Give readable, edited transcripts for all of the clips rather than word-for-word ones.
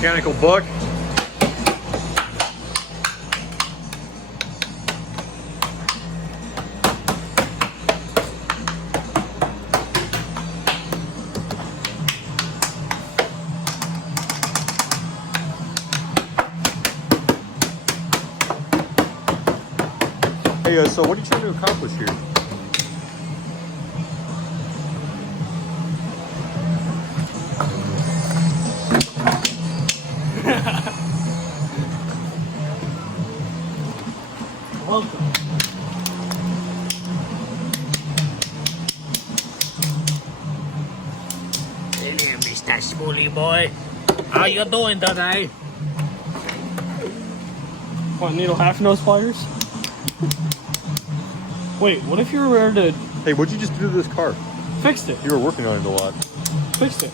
Mechanical Buck. Hey, so what are you trying to accomplish here? Welcome. Hey there, Mr. Spoolie boy. How you doing today? What, needle half nose pliers? Wait, what if you were to Hey, what'd you just do to this car? fix it? You were working on it a lot. Fixed it.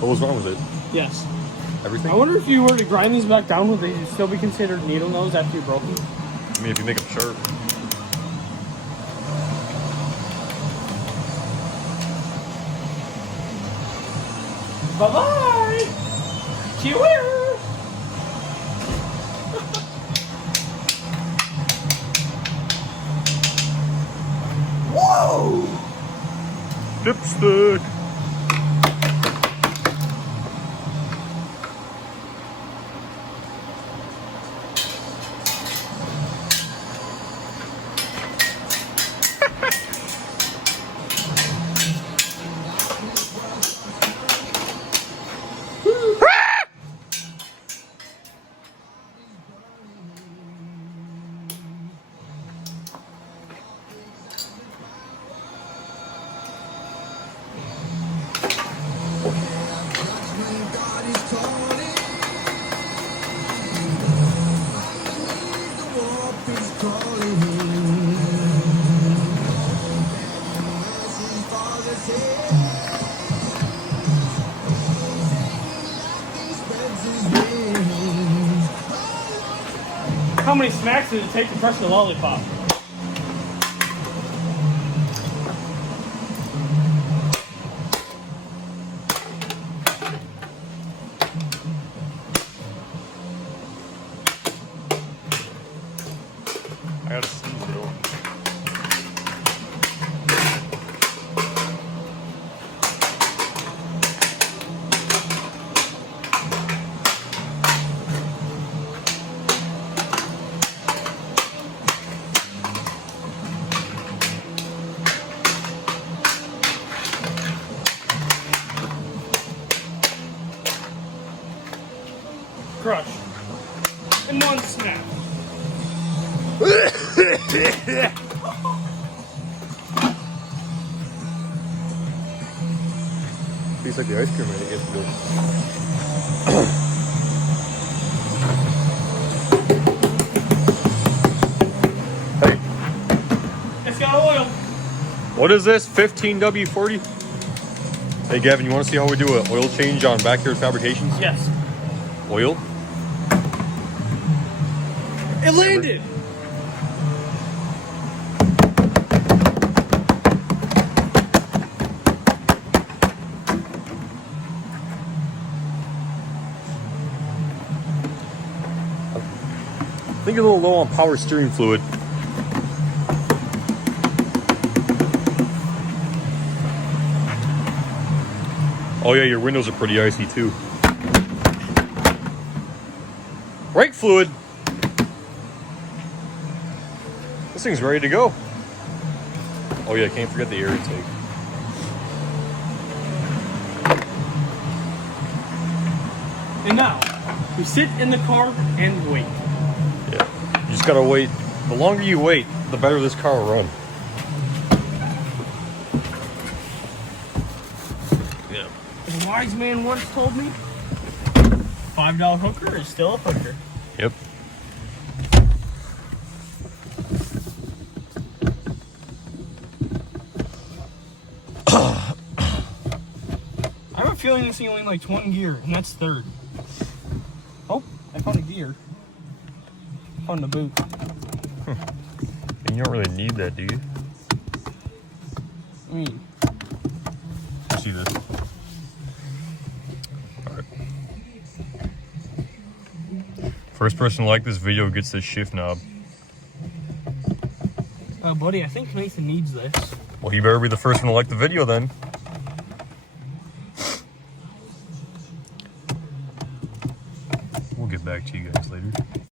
What was wrong with it? Yes. Everything? I wonder if you were to grind these back down, would they still be considered needle nose after you broke them? I mean, if you make them sharp. Bye-bye! Cheers! Whoa! Dipstick. How many smacks did it take to crush the lollipop? I gotta see it all. Crush. In one snap. Tastes like the ice cream when it gets good. Hey, It's got oil. what is this? 15W40? Hey, Gavin, you want to see how we do an oil change on backyard fabrications? Yes. Oil? It landed. I think you're a little low on power steering fluid. Oh yeah, your windows are pretty icy too. Brake fluid. This thing's ready to go. Oh yeah, can't forget the air intake. And now, we sit in the car and wait. Yeah, you just gotta wait. The longer you wait, the better this car will run. Yeah. A wise man once told me, $5 hooker is still a hooker. Yep. I have a feeling it's only like one gear, and that's third. Oh, I found a gear. Found a boot. And you don't really need that, do you? I mean, You see this? Alright. First person to like this video gets this shift knob. Buddy, I think Nathan needs this. Well, he better be the first one to like the video then. We'll get back to you guys later.